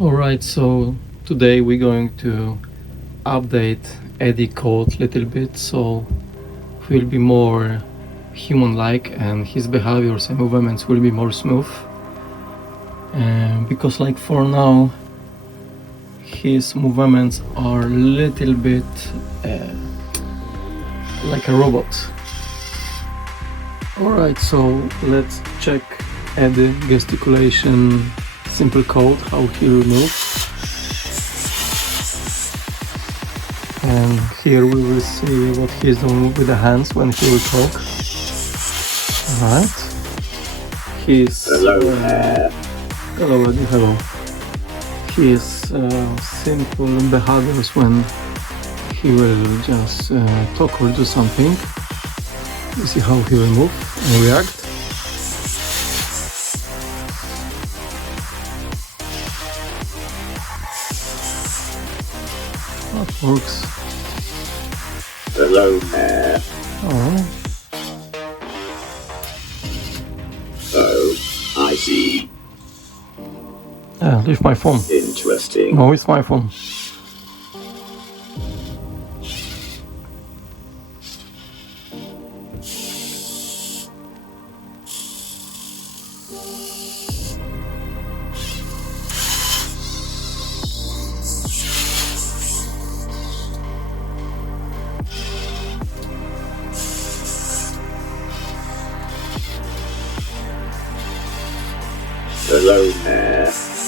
Alright, so today we're going to update Eddie code a little bit so he will be more human-like and his behaviors and movements will be more smooth. Because like for now his movements are a little bit like a robot. Alright, so let's check Eddie gesticulation simple code, how he will move. And here we will see what he's doing with the hands when he will talk. Alright. His Hello. hello Eddie, hello. His simple behaviors when he will just talk or do something. You see how he will move and react. That works. Hello there. Alright. Oh, I see. Yeah, leave my phone. Interesting. No, it's my phone. Hello there.